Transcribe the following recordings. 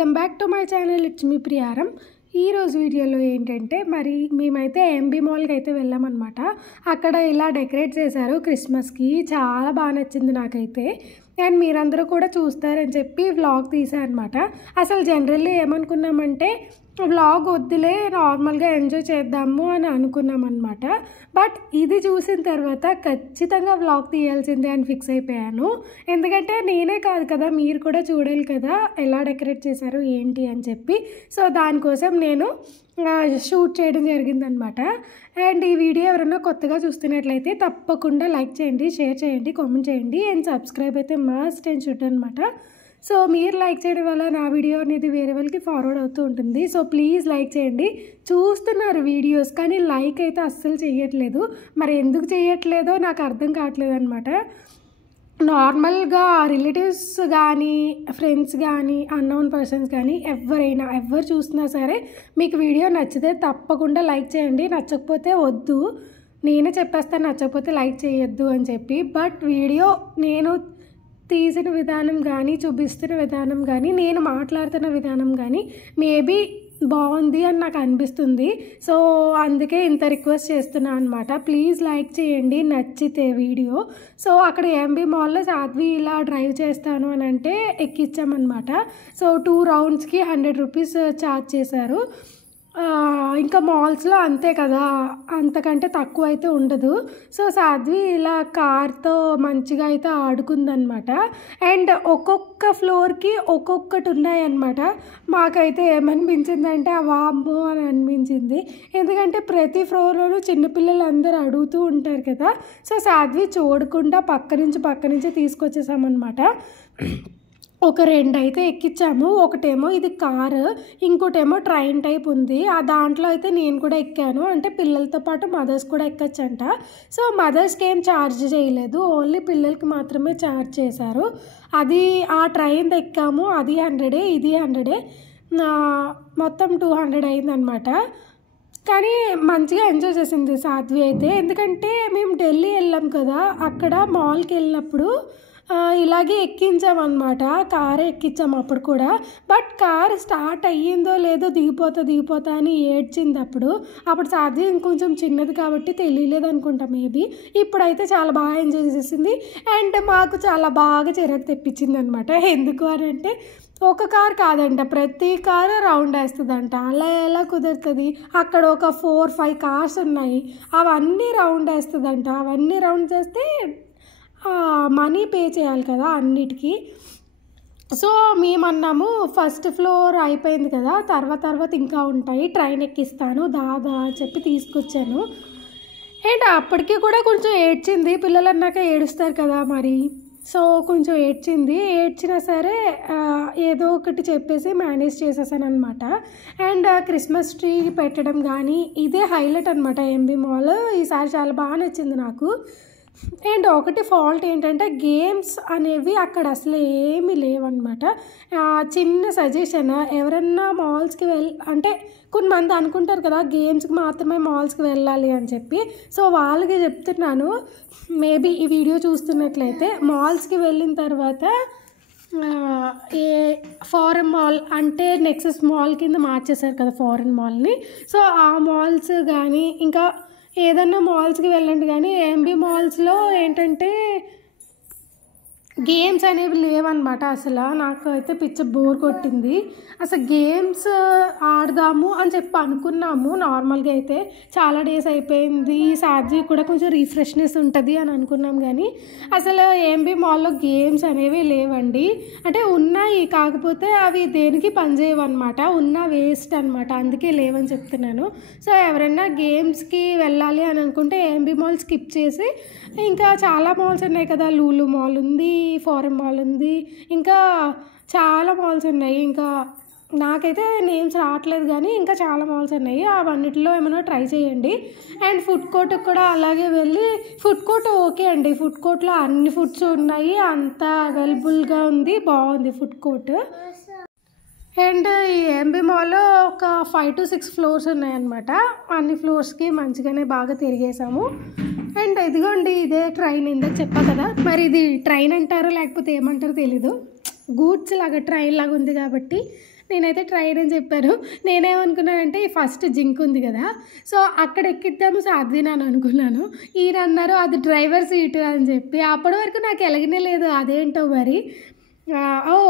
Welcome back to my channel. It's me ప్రియారం. ఈరోజు వీడియోలో ఏంటంటే మరి మేమైతే ఎంబీ మాల్కి అయితే వెళ్ళామన్నమాట. అక్కడ ఇలా డెకరేట్ చేశారు క్రిస్మస్కి. చాలా బాగా నచ్చింది నాకైతే. అండ్ మీరందరూ కూడా చూస్తారని చెప్పి వ్లాగ్ తీసాను అనమాట. అసలు జనరల్లీ ఏమనుకున్నామంటే వ్లాగ్ వద్దులే, నార్మల్గా ఎంజాయ్ చేద్దాము అని అనుకున్నాం అనమాట. బట్ ఇది చూసిన తర్వాత ఖచ్చితంగా వ్లాగ్ తీయాల్సిందే అని ఫిక్స్ అయిపోయాను. ఎందుకంటే నేనే కాదు కదా, మీరు కూడా చూడాలి కదా ఎలా డెకరేట్ చేశారు ఏంటి అని చెప్పి. సో దానికోసం నేను షూట్ చేయడం జరిగిందనమాట. అండ్ ఈ వీడియో ఎవరైనా కొత్తగా చూస్తున్నట్లయితే తప్పకుండా లైక్ చేయండి, షేర్ చేయండి, కామెంట్ చేయండి అండ్ సబ్స్క్రైబ్ అయితే మస్ట్ అండ్ షుడ్ అనమాట. సో మీరు లైక్ చేయడం వల్ల నా వీడియో అనేది వేరే వాళ్ళకి ఫార్వర్డ్ అవుతూ ఉంటుంది. సో ప్లీజ్ లైక్ చేయండి. చూస్తున్నారు వీడియోస్ కానీ లైక్ అయితే అస్సలు చేయట్లేదు. మరి ఎందుకు చేయట్లేదో నాకు అర్థం కావట్లేదు అనమాట. నార్మల్గా రిలేటివ్స్ కానీ ఫ్రెండ్స్ కానీ అన్నోన్ పర్సన్స్ కానీ ఎవరు చూసినా సరే మీకు వీడియో నచ్చితే తప్పకుండా లైక్ చేయండి. నచ్చకపోతే వద్దు, నేనే చెప్పేస్తాను నచ్చకపోతే లైక్ చేయొద్దు అని చెప్పి. బట్ వీడియో నేను తీసిన విధానం కానీ చూపిస్తున్న విధానం కానీ నేను మాట్లాడుతున్న విధానం కానీ మేబీ బాగుంది అని నాకు అనిపిస్తుంది. సో అందుకే ఇంత రిక్వెస్ట్ చేస్తున్నాను అనమాట. ప్లీజ్ లైక్ చేయండి నచ్చితే వీడియో. సో అక్కడ ఎంబీ మాల్లో సాధ్వి ఇలా డ్రైవ్ చేస్తాను అని అంటే ఎక్కించామన్నమాట. సో 2 రౌండ్స్కి 100 రూపీస్ ఛార్జ్ చేశారు. ఇంకా మాల్స్లో అంతే కదా, అంతకంటే తక్కువ అయితే ఉండదు. సో సాధ్వి ఇలా కార్తో మంచిగా అయితే ఆడుకుందనమాట. అండ్ ఒక్కొక్క ఫ్లోర్కి ఒక్కొక్కటి ఉన్నాయన్నమాట. మాకైతే ఏమనిపించిందంటే వామ్మో అని అనిపించింది. ఎందుకంటే ప్రతి ఫ్లోర్లోనూ చిన్నపిల్లలు అందరూ అడుగుతూ ఉంటారు కదా. సో సాధ్వి చూడకుండా పక్క నుంచి తీసుకొచ్చేసామన్నమాట. ఒక 2 అయితే ఎక్కించాము. ఒకటేమో ఇది కారు, ఇంకోటేమో ట్రైన్ టైప్ ఉంది. ఆ దాంట్లో అయితే నేను కూడా ఎక్కాను. అంటే పిల్లలతో పాటు మదర్స్ కూడా ఎక్కచ్చంట. సో మదర్స్కి ఏం ఛార్జ్ చేయలేదు, ఓన్లీ పిల్లలకి మాత్రమే ఛార్జ్ చేశారు. అది ఆ ట్రైన్ ఎక్కాము. అది 100, ఇది 100, మొత్తం 200 అయిందనమాట. కానీ మంచిగా ఎంజాయ్ చేసింది సాధ్వి అయితే. ఎందుకంటే మేము ఢిల్లీ వెళ్ళాం కదా, అక్కడ మాల్కి వెళ్ళినప్పుడు ఇలాగే ఎక్కించామన్నమాట. కారే ఎక్కించాము అప్పుడు కూడా. బట్ కార్ స్టార్ట్ అయ్యిందో లేదో దిగిపోతా అని ఏడ్చింది. అప్పుడు సాధ్వి ఇంకొంచెం చిన్నది కాబట్టి తెలియలేదు అనుకుంటా మేబీ. ఇప్పుడైతే చాలా బాగా ఎంజాయ్ చేసేసింది. అండ్ మాకు చాలా బాగా చిరాకు తెప్పించింది అనమాట. ఎందుకు అని అంటే ఒక కార్ కాదంట, ప్రతి కారు రౌండ్ వేస్తుందంట. అలా ఎలా కుదురుతుంది? అక్కడ ఒక 4-5 కార్స్ ఉన్నాయి, అవన్నీ రౌండ్ వేస్తుందంట. అవన్నీ రౌండ్ చేస్తే మనీ పే చేయాలి కదా అన్నిటికీ. సో మేమన్నాము ఫస్ట్ ఫ్లోర్ అయిపోయింది కదా, తర్వాత ఇంకా ఉంటాయి, ట్రైన్ ఎక్కిస్తాను దాదా అని చెప్పి తీసుకొచ్చాను. అండ్ అప్పటికి కూడా కొంచెం ఏడ్చింది. పిల్లలు అన్నాక ఏడుస్తారు కదా మరి. సో కొంచెం ఏడ్చినా సరే ఏదో ఒకటి చెప్పేసి మేనేజ్ చేసేసాను అనమాట. అండ్ క్రిస్మస్ ట్రీ పెట్టడం కానీ ఇదే హైలైట్ అనమాట ఎంబీ మాల్. ఈసారి చాలా బాగా నచ్చింది నాకు. అండ్ ఒకటి ఫాల్ట్ ఏంటంటే గేమ్స్ అనేవి అక్కడ అసలు ఏమీ లేవన్నమాట. చిన్న సజెషన్, ఎవరన్నా మాల్స్కి అంటే కొంతమంది అనుకుంటారు కదా గేమ్స్కి మాత్రమే మాల్స్కి వెళ్ళాలి అని చెప్పి. సో వాళ్ళకి చెప్తున్నాను, మేబీ ఈ వీడియో చూస్తున్నట్లయితే మాల్స్కి వెళ్ళిన తర్వాత ఏ ఫారెన్ మాల్ అంటే నెక్సస్ మాల్ కింద మార్చేశారు కదా ఫారెన్ మాల్ని. సో ఆ మాల్స్ కానీ ఇంకా ఏదన్నా మాల్స్కి వెళ్ళండి. కానీ ఎంబీ మాల్స్లో ఏంటంటే గేమ్స్ అనేవి లేవన్నమాట. అసలు నాకు అయితే పిచ్చ బోర్ కొట్టింది. అసలు గేమ్స్ ఆడదాము అని చెప్పి అనుకున్నాము. నార్మల్గా అయితే చాలా డేస్ అయిపోయింది, సాధ్వి కూడా కొంచెం రిఫ్రెష్నెస్ ఉంటుంది అని అనుకున్నాం. కానీ అసలు ఎంబీ మాల్లో గేమ్స్ అనేవి లేవండి. అంటే ఉన్నాయి, కాకపోతే అవి దేనికి పనిచేయవన్నమాట, ఉన్న వేస్ట్ అనమాట. అందుకే లేవని చెప్తున్నాను. సో ఎవరైనా గేమ్స్కి వెళ్ళాలి అని అనుకుంటే ఎంబీ మాల్ స్కిప్ చేసి ఇంకా చాలా మాల్స్ ఉన్నాయి కదా, లూలు మాల్ ఉంది, ఫారెన్ మాల్ ఉంది, ఇంకా చాలా మాల్స్ ఉన్నాయి. ఇంకా నాకైతే నేమ్స్ రావట్లేదు కానీ ఇంకా చాలా మాల్స్ ఉన్నాయి. అవన్నిటిలో ఏమైనా ట్రై చేయండి. అండ్ ఫుడ్ కోర్ట్కి కూడా అలాగే వెళ్ళి, ఫుడ్ కోర్ట్ ఓకే అండి, ఫుడ్ కోర్ట్లో అన్ని ఫుడ్స్ ఉన్నాయి, అంత అవైలబుల్గా ఉంది, బాగుంది ఫుడ్ కోర్ట్. అండ్ ఈ ఎంబీ మాల్లో ఒక 5 to 6 ఫ్లోర్స్ ఉన్నాయన్నమాట. అన్ని ఫ్లోర్స్కి మంచిగానే బాగా తిరిగేసాము. అండ్ ఇదిగోండి ఇదే ట్రైన్, ఇందాక చెప్పా కదా. మరి ఇది ట్రైన్ అంటారో లేకపోతే ఏమంటారో తెలీదు, గూడ్స్ లాగా ట్రైన్ లాగా ఉంది కాబట్టి నేనైతే ట్రైన్ అని చెప్పాను. నేనేమనుకున్నానంటే ఫస్ట్ జింక్ ఉంది కదా, సో అక్కడ ఎక్కిద్దాము సాధ్విని అని అనుకున్నాను. ఈయన అన్నారు అది డ్రైవర్ సీటు అని చెప్పి. అప్పటి వరకు నాకు ఎలగనే లేదు అదేంటో మరి.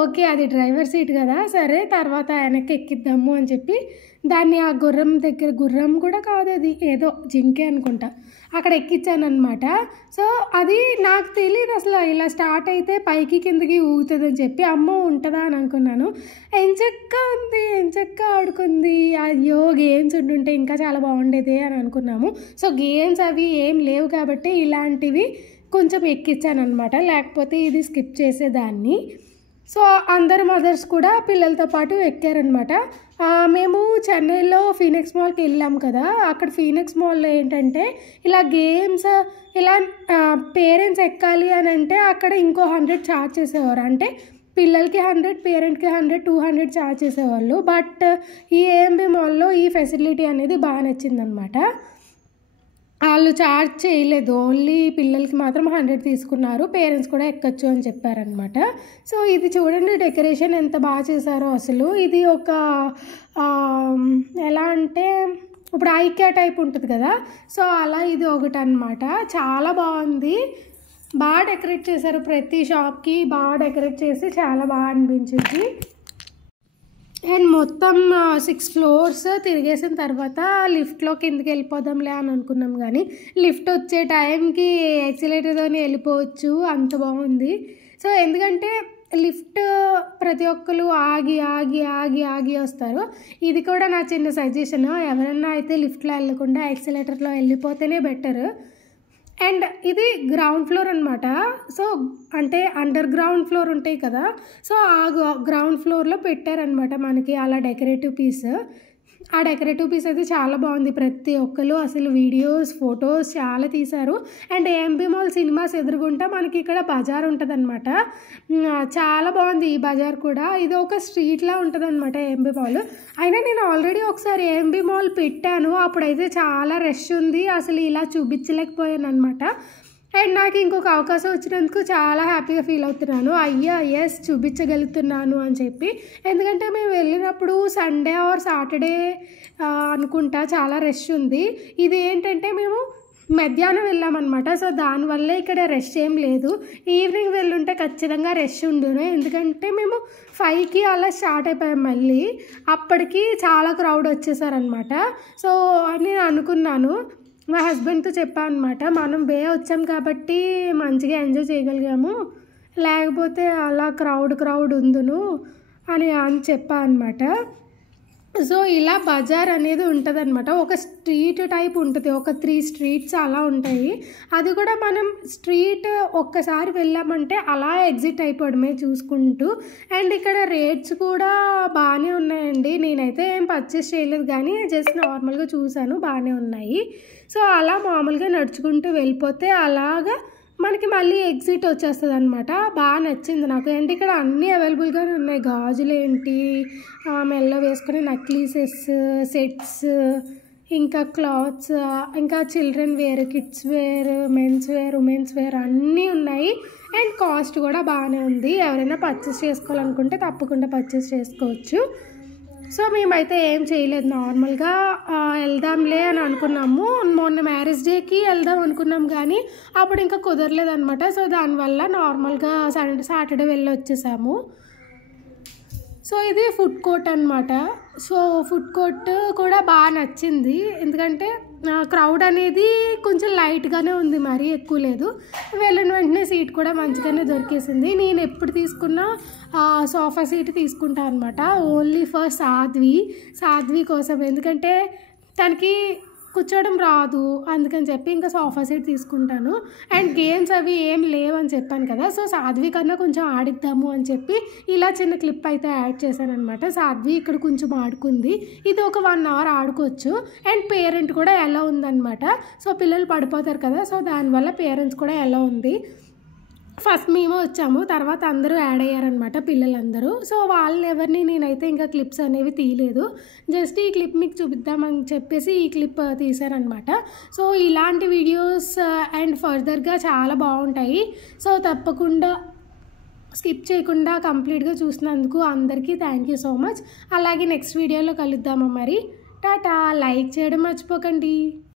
ఓకే అది డ్రైవర్ సీట్ కదా, సరే తర్వాత వెనక్కి ఎక్కిద్దాము అని చెప్పి దాన్ని ఆ గుర్రం దగ్గర, గుర్రం కూడా కాదు అది ఏదో జింకే అనుకుంటా, అక్కడ ఎక్కించాను అనమాట. సో అది నాకు తెలియదు అసలు ఇలా స్టార్ట్ అయితే పైకి కిందకి ఊగుతుంది అని చెప్పి. అమ్మో ఉంటుందా అని అనుకున్నాను. ఎంచక్క ఉంది, ఎంచక్క ఆడుకుంది. అయ్యో గేమ్స్ ఉంటుంటే ఇంకా చాలా బాగుండేది అని అనుకున్నాము. సో గేమ్స్ అవి ఏం లేవు కాబట్టి ఇలాంటివి కొంచెం ఎక్కించాను అనమాట, లేకపోతే ఇది స్కిప్ చేసేదాన్ని. సో అందరు మదర్స్ కూడా పిల్లలతో పాటు ఎక్కారనమాట. మేము చెన్నైలో ఫీనిక్స్ మాల్కి వెళ్ళాం కదా, అక్కడ ఫీనిక్స్ మాల్లో ఏంటంటే ఇలా గేమ్స్ ఇలా పేరెంట్స్ ఎక్కాలి అని అంటే అక్కడ ఇంకో 100 ఛార్జ్ చేసేవారు. అంటే పిల్లలకి 100, పేరెంట్కి 100, 200 ఛార్జ్ చేసేవాళ్ళు. బట్ ఈ ఏఎంబి మాల్లో ఈ ఫెసిలిటీ అనేది బాగా నచ్చిందనమాట. వాళ్ళు ఛార్జ్ చేయలేదు, ఓన్లీ పిల్లలకి మాత్రం 100 తీసుకున్నారు, పేరెంట్స్ కూడా ఎక్కొచ్చు అని చెప్పారనమాట. సో ఇది చూడండి డెకరేషన్ ఎంత బాగా చేశారో అసలు. ఇది ఒక ఎలా అంటే ఇప్పుడు ఐక్యా టైప్ ఉంటుంది కదా, సో అలా ఇది ఒకటి అనమాట. చాలా బాగుంది, బాగా డెకరేట్ చేశారు. ప్రతి షాప్కి బాగా డెకరేట్ చేసి చాలా బాగా అనిపించింది. అండ్ మొత్తం 6 ఫ్లోర్స్ తిరిగేసిన తర్వాత లిఫ్ట్లో కిందకి వెళ్ళిపోదాంలే అని అనుకున్నాం, కానీ లిఫ్ట్ వచ్చే టైంకి యాక్సిలేటర్తోనే వెళ్ళిపోవచ్చు, అంత బాగుంది. సో ఎందుకంటే లిఫ్ట్ ప్రతి ఒక్కరు ఆగి ఆగి ఆగి ఆగి వస్తారు. ఇది కూడా నా చిన్న సజెషన్, ఎవరన్నా అయితే లిఫ్ట్లో వెళ్ళకుండా యాక్సిలేటర్లో వెళ్ళిపోతేనే బెటర్. అండ్ ఇది గ్రౌండ్ ఫ్లోర్ అనమాట. సో అంటే అండర్ గ్రౌండ్ ఫ్లోర్ ఉంటాయి కదా, సో ఆ గ్రౌండ్ ఫ్లోర్లో పెట్టారనమాట మనకి అలా డెకరేటివ్ పీస్. ఆ డెకరేటివ్ పీస్ అయితే చాలా బాగుంది. ప్రతి ఒక్కరు అసలు వీడియోస్, ఫొటోస్ చాలా తీశారు. అండ్ ఏఎంబి మాల్ సినిమాస్ ఎదురుగుంటా మనకి ఇక్కడ బజార్ ఉంటుంది అనమాట. చాలా బాగుంది ఈ బజార్ కూడా. ఇది ఒక స్ట్రీట్లా ఉంటుంది అనమాట ఏఎంబి మాల్. అయినా నేను ఆల్రెడీ ఒకసారి ఏఎంబి మాల్ పెట్టాను, అప్పుడైతే చాలా రష్ ఉంది, అసలు ఇలా చూపించలేకపోయాను అనమాట. అండ్ నాకు ఇంకొక అవకాశం వచ్చినందుకు చాలా హ్యాపీగా ఫీల్ అవుతున్నాను. అయ్యా ఎస్ చూపించగలుగుతున్నాను అని చెప్పి. ఎందుకంటే మేము వెళ్ళినప్పుడు సండే ఆర్ సాటర్డే అనుకుంటా, చాలా రష్ ఉంది. ఇది ఏంటంటే మేము మధ్యాహ్నం వెళ్ళామన్నమాట, సో దానివల్ల ఇక్కడ రష్ ఏం లేదు. ఈవినింగ్ వెళ్ళుంటే ఖచ్చితంగా రష్ ఉండును, ఎందుకంటే మేము 5కి అలా స్టార్ట్ అయిపోయాం. మళ్ళీ అప్పటికి చాలా క్రౌడ్ వచ్చేసారనమాట. సో నేను అనుకున్నాను, మా హస్బెండ్తో చెప్పాను అనమాట, మనం వచ్చాం కాబట్టి మంచిగా ఎంజాయ్ చేయగలిగాము, లేకపోతే అలా క్రౌడ్ ఉందును అని చెప్పా అనమాట. సో ఇలా బజార్ అనేది ఉంటుంది అనమాట. ఒక స్ట్రీట్ టైప్ ఉంటుంది, ఒక 3 స్ట్రీట్స్ అలా ఉంటాయి. అది కూడా మనం స్ట్రీట్ ఒక్కసారి వెళ్ళామంటే అలా ఎగ్జిట్ అయిపోవడమే చూసుకుంటూ. అండ్ ఇక్కడ రేట్స్ కూడా బాగానే ఉన్నాయండి. నేనైతే ఏం పర్చేస్ చేయలేదు, కానీ జస్ట్ నార్మల్గా చూశాను, బాగానే ఉన్నాయి. సో అలా మామూలుగా నడుచుకుంటూ వెళ్ళిపోతే అలాగా మనకి మళ్ళీ ఎగ్జిట్ వచ్చేస్తుంది అనమాట. బాగా నచ్చింది నాకు. అండ్ ఇక్కడ అన్నీ అవైలబుల్గానే ఉన్నాయి. గాజులు ఏంటి, మెల్ల వేసుకునే నక్లీసెస్, సెట్స్, ఇంకా క్లాత్స్, ఇంకా children wear, kids wear, men's wear, women's wear అన్నీ ఉన్నాయి. అండ్ కాస్ట్ కూడా బాగానే ఉంది. ఎవరైనా పర్చేస్ చేసుకోవాలనుకుంటే తప్పకుండా పర్చేస్ చేసుకోవచ్చు. సో మేమైతే ఏం చేయలేదు, నార్మల్గా వెళ్దాంలే అని అనుకున్నాము. మొన్న మ్యారేజ్ డేకి వెళ్దాం అనుకున్నాం, కానీ అప్పుడు ఇంకా కుదరలేదనమాట. సో దానివల్ల నార్మల్గా సాటర్డే వెళ్ళి వచ్చేసాము. సో ఇది ఫుడ్ కోర్ట్ అనమాట. సో ఫుడ్ కోర్ట్ కూడా బాగా నచ్చింది, ఎందుకంటే క్రౌడ్ అనేది కొంచెం లైట్గానే ఉంది, మరీ ఎక్కువ లేదు. వెళ్ళిన వెంటనే సీట్ కూడా మంచిగానే దొరికేసింది. నేను ఎప్పుడు తీసుకున్నా సోఫా సీట్ తీసుకుంటాను అనమాట, ఓన్లీ ఫర్ సాధ్వి కోసం. ఎందుకంటే తనకి కూర్చోవడం రాదు, అందుకని చెప్పి ఇంకా సోఫా సెట్ తీసుకుంటాను. అండ్ గేమ్స్ అవి ఏం లేవని చెప్పాను కదా, సో సాధ్వి కన్నా కొంచెం ఆడిద్దాము అని చెప్పి ఇలా చిన్న క్లిప్ అయితే యాడ్ చేశాను అనమాట. సాధ్వి ఇక్కడ కొంచెం ఆడుకుంది, ఇది ఒక 1 అవర్ ఆడుకోవచ్చు. అండ్ పేరెంట్ కూడా ఎలా ఉందన్నమాట. సో పిల్లలు పడిపోతారు కదా, సో దానివల్ల పేరెంట్స్ కూడా ఎలా ఉంది. ఫస్ట్ మేము వచ్చాము, తర్వాత అందరూ యాడ్ అయ్యారనమాట పిల్లలందరూ. సో వాళ్ళని ఎవరిని నేనైతే ఇంకా క్లిప్స్ అనేవి తీయలేదు, జస్ట్ ఈ క్లిప్ మీకు చూపిద్దామని చెప్పేసి ఈ క్లిప్ తీశారనమాట. సో ఇలాంటి వీడియోస్ అండ్ ఫర్దర్గా చాలా బాగుంటాయి. సో తప్పకుండా స్కిప్ చేయకుండా కంప్లీట్గా చూసినందుకు అందరికీ థ్యాంక్ యూ సో మచ్. అలాగే నెక్స్ట్ వీడియోలో కలుద్దామా మరి. టాటా. లైక్ చేయడం మర్చిపోకండి.